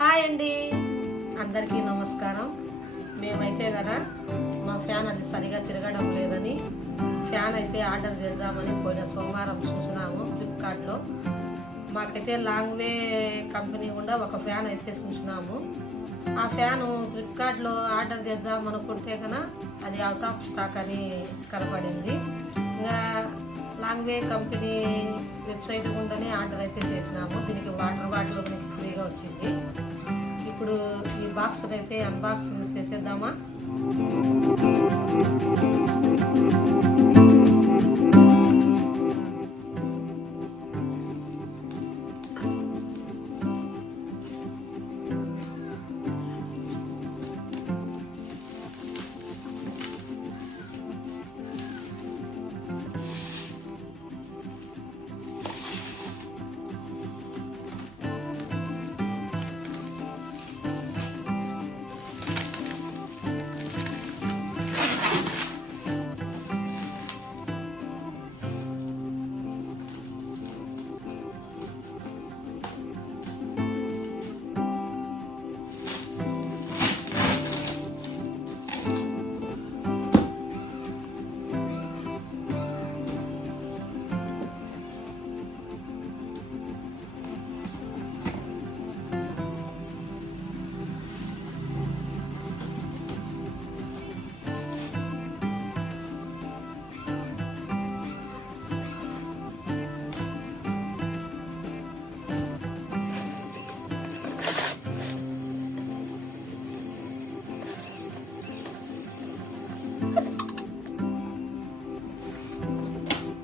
Hi అండి, అందరికీ నమస్కారం. మేమైతే కదా మా ఫ్యాన్ అది సరిగా తిరగడం లేదని ఫ్యాన్ అయితే ఆర్డర్ చేద్దామని పోయిన సోమవారం చూసినాము ఫ్లిప్కార్ట్లో. మాకైతే లాంగ్ వే కంపెనీ కూడా ఒక ఫ్యాన్ అయితే చూసినాము. ఆ ఫ్యాను ఫ్లిప్కార్ట్లో ఆర్డర్ చేద్దాం అనుకుంటే కన్నా అది అవుట్ ఆఫ్ స్టాక్ అని కనపడింది. ఇంకా లాంగ్ వే కంపెనీ వెబ్సైట్ గుండానే ఆర్డర్ అయితే చేసినాము. దీనికి వాటర్ బాటిల్ మనకి ఫ్రీగా వచ్చింది. ఇప్పుడు ఈ బాక్స్ అయితే అన్బాక్సింగ్ చేసేద్దామా?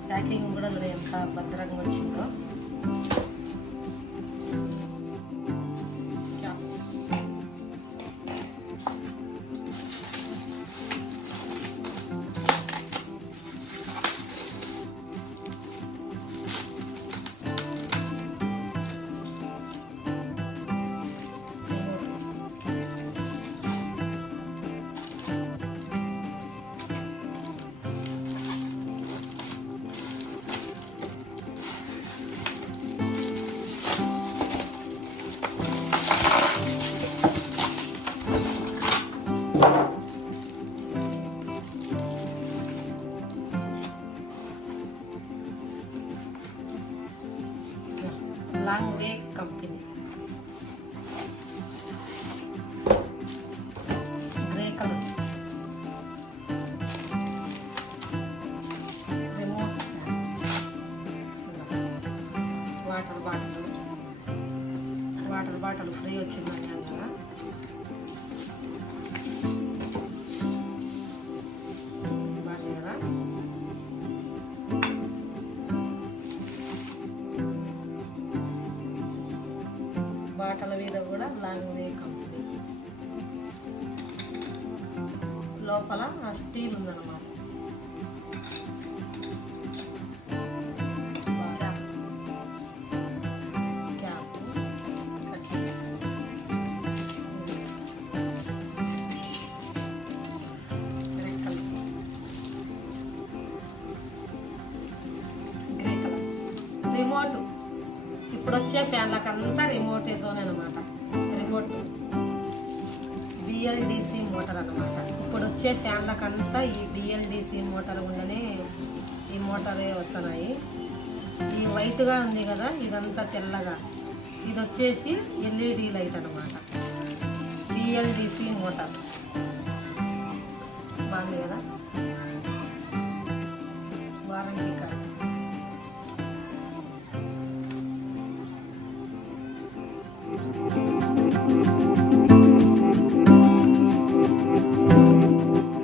ప్యాకింగ్ కూడా ఎంత భద్రంగా వచ్చిందో. Long way company grey colour remote water bottle free వచ్చిందని అన్నారా? బాగుంది కదా. బాటల మీద కూడా లాంగ్ వే కంపెనీ లోపల స్టీల్ ఉందన్నమాట. Cap grey colour remote. ఇప్పుడు వచ్చే ఫ్యాన్లకంతా రిమోట్ ఏదోనమాట. రిమోట్ బిఎల్డిసి మోటార్ అన్నమాట. ఇప్పుడు వచ్చే ఫ్యాన్లకంతా ఈ బిఎల్డిసి మోటార్ ఉండనే ఈ మోటారే వస్తున్నాయి. ఈ వైట్గా ఉంది కదా, ఇదంతా తెల్లగా, ఇది వచ్చేసి ఎల్ఈడి లైట్ అన్నమాట. బిఎల్డిసి మోటార్ బాగుంది కదా. వారంటీ కార్డ్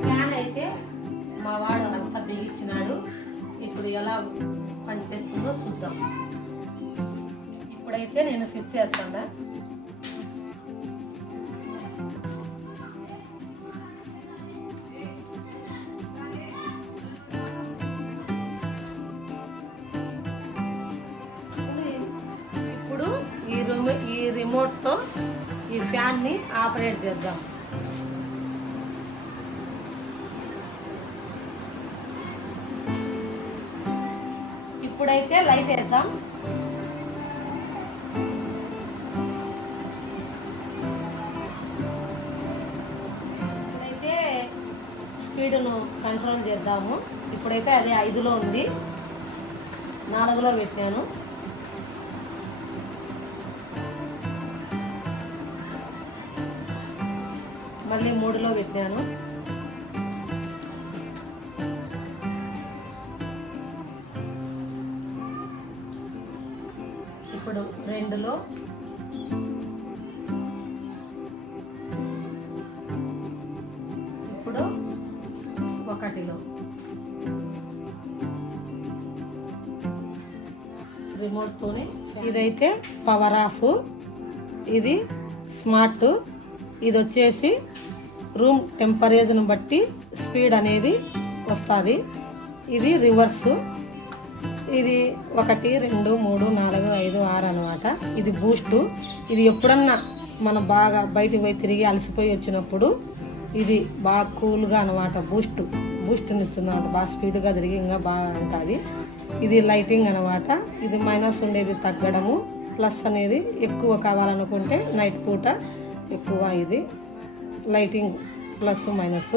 ఫ్యాన్ అయితే మా వాడు అంతా బిగించినాడు. ఇప్పుడు ఎలా పనిచేస్తుందో చూద్దాం. ఇప్పుడైతే నేను స్విచ్ చేస్తాను. ఇప్పుడు ఈ రిమోట్తో ఈ ఫ్యాన్ని ఆపరేట్ చేద్దాం. ఇప్పుడైతే లైట్ వేద్దాం. స్పీడ్ను కంట్రోల్ చేద్దాము. ఇప్పుడైతే అది 5లో ఉంది, 4లో పెట్టాను. మళ్ళీ 3లో పెట్టాను. ఇప్పుడు 2లో, ఇప్పుడు 1లో. రిమోట్తోనే. ఇదైతే పవర్ ఆఫ్, ఇది స్మార్ట్. ఇది వచ్చేసి రూమ్ టెంపరేచర్ను బట్టి స్పీడ్ అనేది వస్తుంది. ఇది రివర్సు. ఇది 1, 2, 3, 4, 5, 6 అనమాట. ఇది బూస్టు. ఇది ఎప్పుడన్నా మనం బాగా బయటికి పోయి తిరిగి అలసిపోయి వచ్చినప్పుడు ఇది బాగా కూల్గా అనమాట. బూస్ట్ని ఇచ్చిందన్నమాట. బాగా స్పీడ్గా తిరిగి ఇంకా బాగా ఉంటుంది. ఇది లైటింగ్ అనమాట. ఇది మైనస్ ఉండేది తగ్గడము, ప్లస్ అనేది ఎక్కువ కావాలనుకుంటే నైట్ పూట ఎక్కువ. ఇది లైటింగ్ ప్లస్ మైనస్.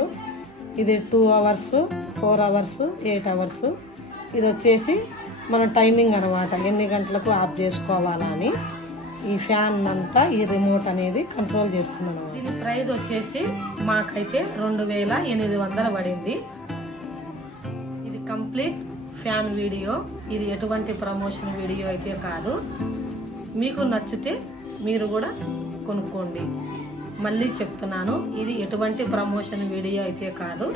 ఇది 2 అవర్స్, 4 అవర్స్, 8 అవర్స్. ఇది వచ్చేసి మన టైమింగ్ అనమాట, ఎన్ని గంటలకు ఆఫ్ చేసుకోవాలని. ఈ ఫ్యాన్ అంతా ఈ రిమోట్ అనేది కంట్రోల్ చేస్తుంది అనమాట. దీని ప్రైస్ వచ్చేసి మాకైతే 2800 పడింది. ఇది కంప్లీట్ ఫ్యాన్ వీడియో. ఇది ఎటువంటి ప్రమోషన్ వీడియో అయితే కాదు. మీకు నచ్చితే మీరు కూడా కొనుక్కోండి. మళ్ళీ చెప్తున్నాను, ఇది ఎటువంటి ప్రమోషన్ వీడియో అయితే కాదు.